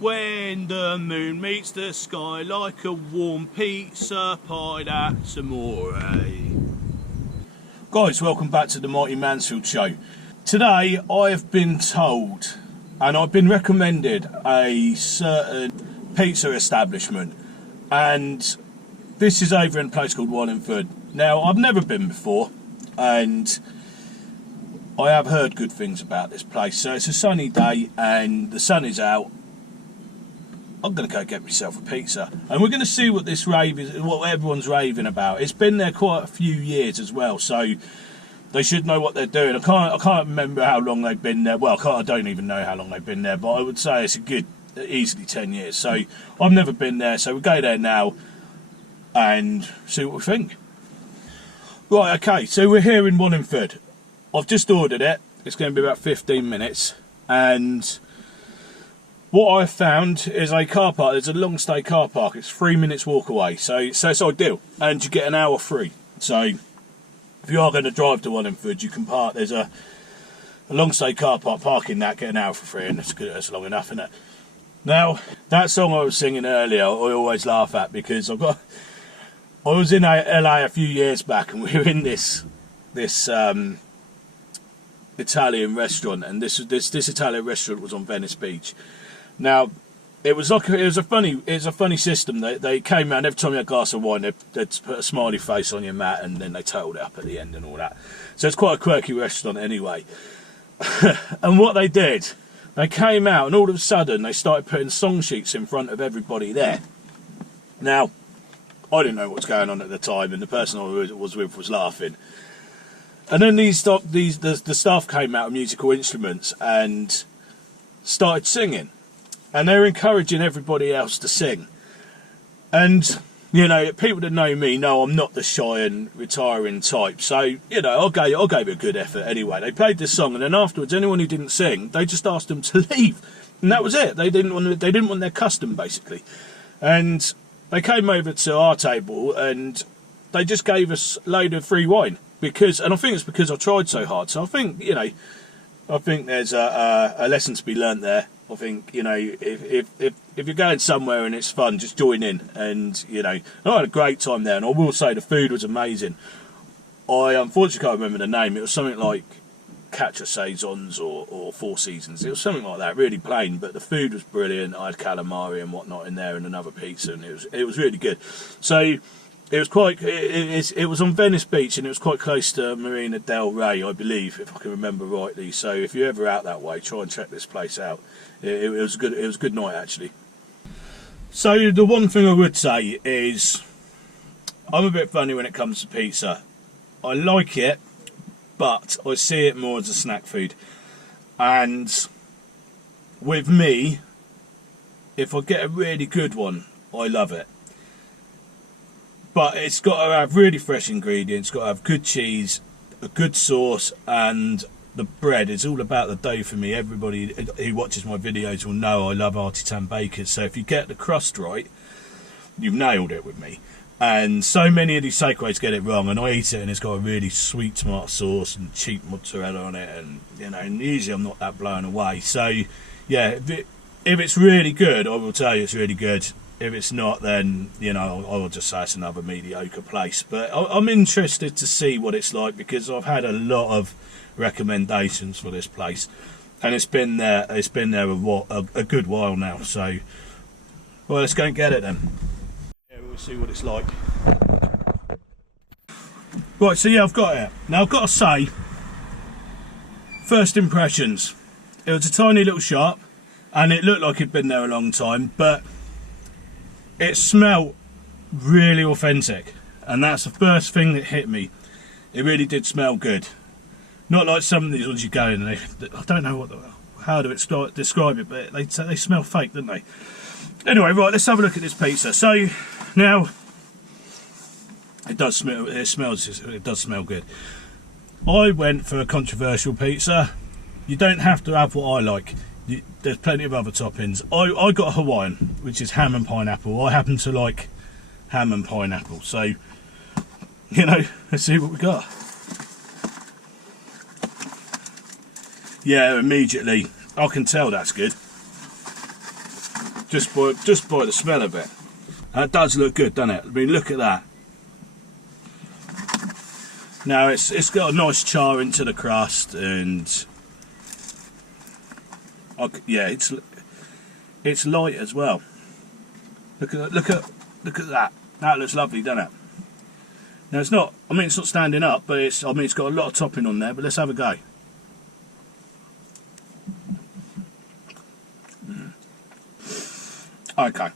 When the moon meets the sky like a warm pizza pie, that's amore. Guys, welcome back to the Mighty Mansfield Show. Today I have been told, and I've been recommended, a certain pizza establishment, and this is over in a place called Wallingford. Now, I've never been before, and I have heard good things about this place. So it's a sunny day and the sun is out. I'm going to go get myself a pizza, and we're going to see what this rave is, what everyone's raving about. It's been there quite a few years as well, so they should know what they're doing. I can't remember how long they've been there. Well, I don't even know how long they've been there, but I would say it's a good, easily 10 years. So I've never been there, so we'll go there now and see what we think. Right, okay, so we're here in Wallingford. I've just ordered it. It's going to be about 15 minutes, and what I've found is a car park. There's a long stay car park. It's 3 minutes walk away, so it's ideal, and you get an hour free. So if you are going to drive to Wallingford, you can park. There's a long stay car park. Parking that, get an hour for free, and that's good. That's long enough, isn't it? Now, that song I was singing earlier, I always laugh at, because I was in LA a few years back, and we were in this Italian restaurant, and this Italian restaurant was on Venice Beach. Now, it was a funny system. They came around every time you had a glass of wine. They'd put a smiley face on your mat, and then they totaled it up at the end and all that. So it's quite a quirky restaurant anyway. And what they did, they came out, and all of a sudden they started putting song sheets in front of everybody there. Now, I didn't know what was going on at the time, and the person I was with was laughing. And then the staff came out with musical instruments and started singing. And they were encouraging everybody else to sing. And, you know, people that know me know I'm not the shy and retiring type. So, you know, I gave it a good effort anyway. They played this song, and then afterwards, anyone who didn't sing, they just asked them to leave. And that was it. They didn't want their custom, basically. And they came over to our table, and they just gave us a load of free wine. And I think it's because I tried so hard. So I think there's a lesson to be learnt there. I think, you know, if you're going somewhere and it's fun, just join in. And, you know, I had a great time there, and I will say the food was amazing. I unfortunately can't remember the name. It was something like Catch a Saisons or Four Seasons. It was something like that, really plain, but the food was brilliant. I had calamari and whatnot in there, and another pizza, and it was really good. So it was on Venice Beach, and it was quite close to Marina del Rey, I believe, if I can remember rightly. So if you're ever out that way, try and check this place out. It was good. It was a good night, actually. So the one thing I would say is, I'm a bit funny when it comes to pizza. I like it, but I see it more as a snack food. And with me, if I get a really good one, I love it. But it's got to have really fresh ingredients, it's got to have good cheese, a good sauce, and the bread. It's all about the dough for me. Everybody who watches my videos will know I love artisan bakers. So if you get the crust right, you've nailed it with me. And so many of these takeaways get it wrong, and I eat it and it's got a really sweet tomato sauce and cheap mozzarella on it, and you know, and usually I'm not that blown away. So yeah, if it's really good, I will tell you it's really good. If it's not, then, you know, I will just say it's another mediocre place. But I'm interested to see what it's like, because I've had a lot of recommendations for this place, and it's been there a good while now. So, well, let's go and get it then. Yeah, we'll see what it's like. Right, so yeah, I've got it. Now, I've got to say, first impressions. It was a tiny little shop, and it looked like it'd been there a long time, but it smelled really authentic, and that's the first thing that hit me. It really did smell good. Not like some of these ones you go in and I don't know how to describe it, but they smell fake, don't they? Anyway, right, let's have a look at this pizza. So now it does smell good. I went for a controversial pizza. You don't have to have what I like. There's plenty of other toppings. I got a Hawaiian, which is ham and pineapple. I happen to like ham and pineapple, so, you know, let's see what we got. Yeah, immediately I can tell that's good. just by the smell of it. That does look good, doesn't it? I mean, look at that. Now it's got a nice char into the crust, and yeah, it's light as well. Look at that. That looks lovely, doesn't it? Now it's not. I mean, it's not standing up, but it's got a lot of topping on there. But let's have a go. Okay,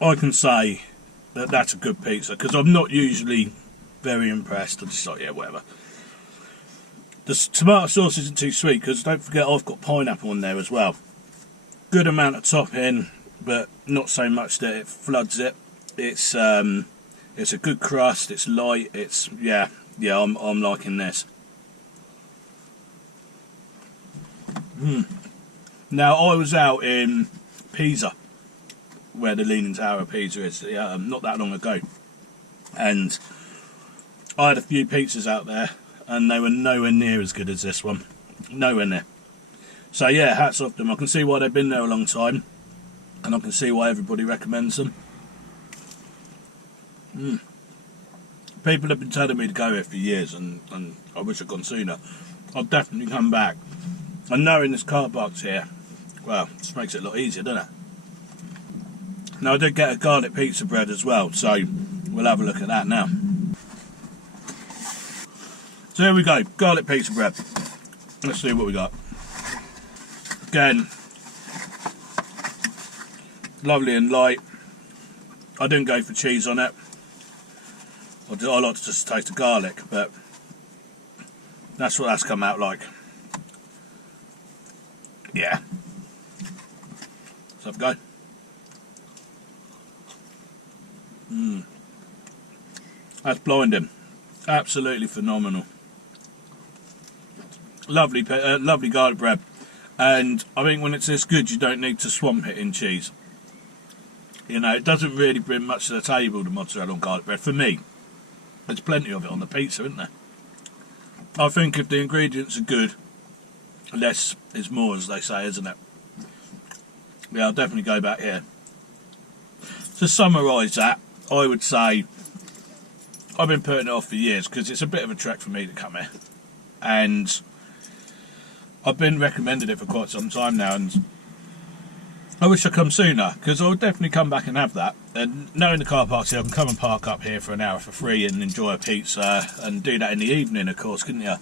I can say that that's a good pizza because I'm not usually very impressed. I'm just like, yeah, whatever. The tomato sauce isn't too sweet because don't forget I've got pineapple on there as well. Good amount of topping, but not so much that it floods it. It's a good crust. It's light. It's yeah. I'm liking this. Now I was out in Pisa, where the Leaning Tower of Pisa is, not that long ago, and I had a few pizzas out there, and they were nowhere near as good as this one. Nowhere near. So yeah, hats off to them. I can see why they've been there a long time, and I can see why everybody recommends them. People have been telling me to go here for years, and I wish I'd gone sooner. I'll definitely come back. And knowing this car park's here, well, just makes it a lot easier, doesn't it? Now I did get a garlic pizza bread as well, so we'll have a look at that now. So here we go, garlic pizza bread. Let's see what we got. Again, lovely and light. I didn't go for cheese on it. I like to just taste the garlic, but that's what that's come out like. Yeah. Let's have a go. That's blinding. Absolutely phenomenal. Lovely garlic bread. And I think when it's this good, you don't need to swamp it in cheese. You know, it doesn't really bring much to the table, the mozzarella and garlic bread, for me. There's plenty of it on the pizza, isn't there? I think if the ingredients are good, less is more, as they say, isn't it? Yeah, I'll definitely go back here. To summarise that, I would say I've been putting it off for years because it's a bit of a trek for me to come here, and I've been recommending it for quite some time now, and I wish I'd come sooner because I would definitely come back and have that. And knowing the car park's here, I can come and park up here for an hour for free and enjoy a pizza, and do that in the evening, of course, couldn't you?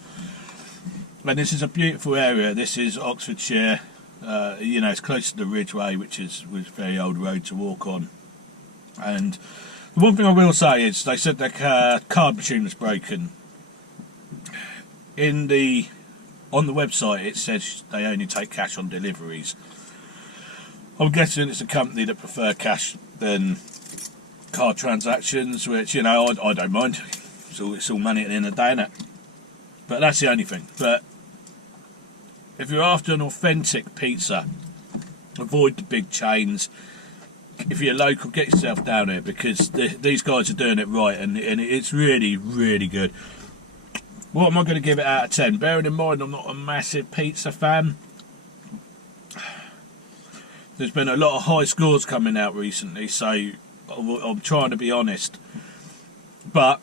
And this is a beautiful area. This is Oxfordshire. You know, it's close to the Ridgeway, which is a very old road to walk on. And the one thing I will say is they said their card machine was broken. On the website it says they only take cash on deliveries. I'm guessing it's a company that prefer cash than card transactions, which, you know, I don't mind. It's all money at the end of the day, isn't it? But that's the only thing. But if you're after an authentic pizza, avoid the big chains. If you're local, get yourself down here because these guys are doing it right, and it's really, really good. What am I going to give it out of 10? Bearing in mind I'm not a massive pizza fan. There's been a lot of high scores coming out recently, so I'm trying to be honest. But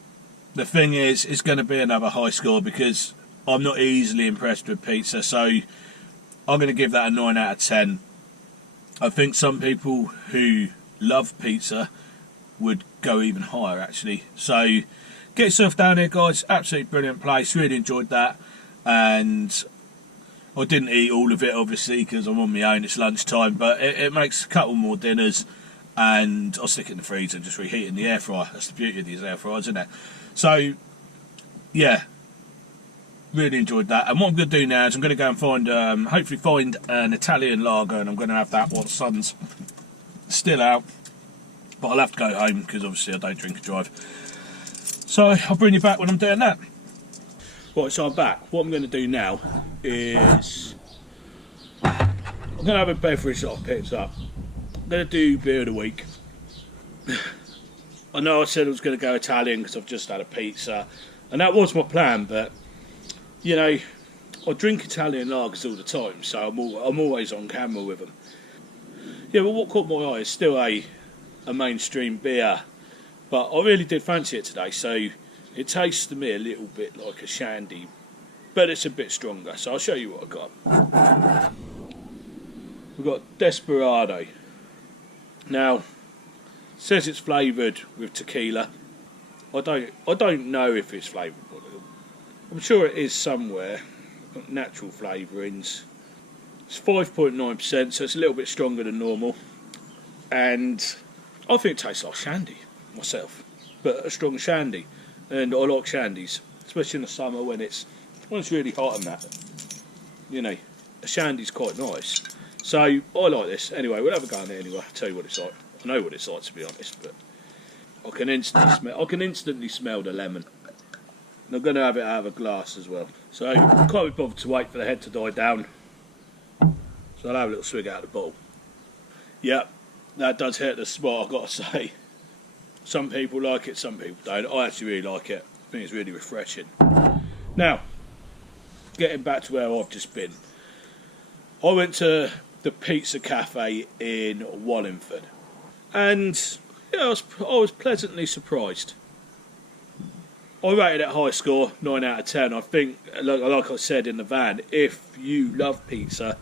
the thing is, it's going to be another high score because I'm not easily impressed with pizza, so I'm going to give that a 9 out of 10. I think some people who love pizza would go even higher, actually. So get yourself down here, guys. Absolutely brilliant place. Really enjoyed that. And I didn't eat all of it, obviously, because I'm on my own. It's lunchtime. But it makes a couple more dinners. And I'll stick it in the freezer and just reheat it in the air fryer. That's the beauty of these air fryers, isn't it? So, yeah. Really enjoyed that. And what I'm going to do now is I'm going to go and find, hopefully find an Italian lager, and I'm going to have that while the sun's still out. But I'll have to go home because obviously I don't drink and drive. So I'll bring you back when I'm doing that. Right, so I'm back. What I'm going to do now is I'm going to have a beverage that I've picked up. I'm going to do beer of the week. I know I said I was going to go Italian because I've just had a pizza, and that was my plan, but you know, I drink Italian lagers all the time, so I'm always on camera with them. Yeah, well, what caught my eye is still a mainstream beer, but I really did fancy it today. So it tastes to me a little bit like a shandy, but it's a bit stronger. So I'll show you what I got. We've got Desperado. Now, it says it's flavoured with tequila. I don't know if it's flavoured. I'm sure it is somewhere. Got natural flavourings. It's 5.9%, so it's a little bit stronger than normal. And I think it tastes like shandy myself, but a strong shandy. And I like shandies, especially in the summer when it's really hot and that. You know, a shandy's quite nice. So I like this. Anyway, we'll have a go on it anyway. I'll tell you what it's like. I know what it's like, to be honest, but I can instantly smell the lemon. And I'm going to have it out of a glass as well. So I can't be bothered to wait for the head to die down. So I'll have a little swig out of the bottle. Yep, that does hit the spot, I've got to say. Some people like it, some people don't. I actually really like it. I think it's really refreshing. Now, getting back to where I've just been. I went to the pizza cafe in Wallingford. And yeah, I was pleasantly surprised. I rated it high score, 9 out of 10. I think, like I said in the van, if you love pizza,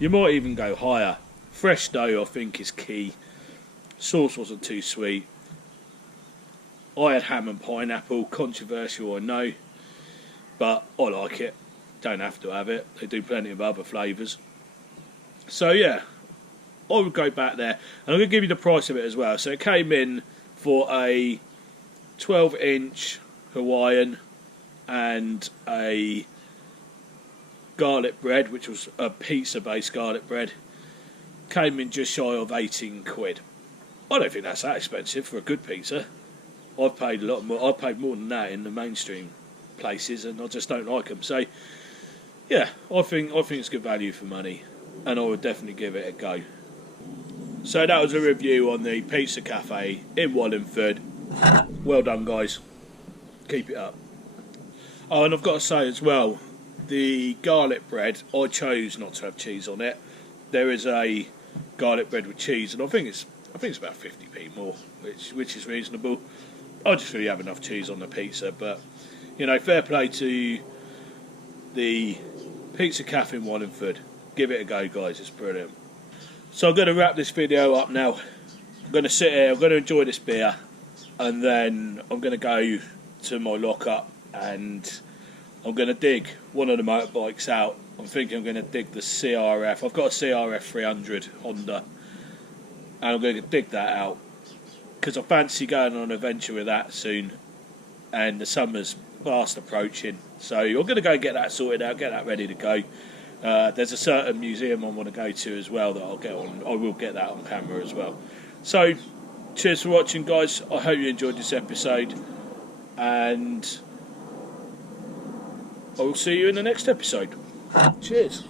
you might even go higher. Fresh dough, I think, is key. Sauce wasn't too sweet. I had ham and pineapple. Controversial, I know. But I like it. Don't have to have it. They do plenty of other flavours. So, yeah. I would go back there. And I'm going to give you the price of it as well. So, it came in for a 12-inch Hawaiian and a garlic bread, which was a pizza-based garlic bread. Came in just shy of 18 quid. I don't think that's that expensive for a good pizza. I've paid a lot more. I've paid more than that in the mainstream places, and I just don't like them. So, yeah, I think it's good value for money, and I would definitely give it a go. So that was a review on the pizza cafe in Wallingford. Well done, guys. Keep it up. Oh, and I've got to say as well, the garlic bread, I chose not to have cheese on it. There is a garlic bread with cheese, and I think it's about 50p more, which is reasonable. I just really have enough cheese on the pizza, but you know, fair play to the pizza cafe in Wallingford. Give it a go, guys. It's brilliant. So I'm going to wrap this video up now. I'm going to sit here. I'm going to enjoy this beer, and then I'm going to go to my lockup and I'm going to dig one of the motorbikes out. I'm thinking I'm going to dig the CRF. I've got a CRF 300 Honda, and I'm going to dig that out because I fancy going on an adventure with that soon, and the summer's fast approaching. So I'm going to go get that sorted out, get that ready to go. There's a certain museum I want to go to as well that I'll get on. I will get that on camera as well. So cheers for watching, guys. I hope you enjoyed this episode, and I will see you in the next episode. Cheers.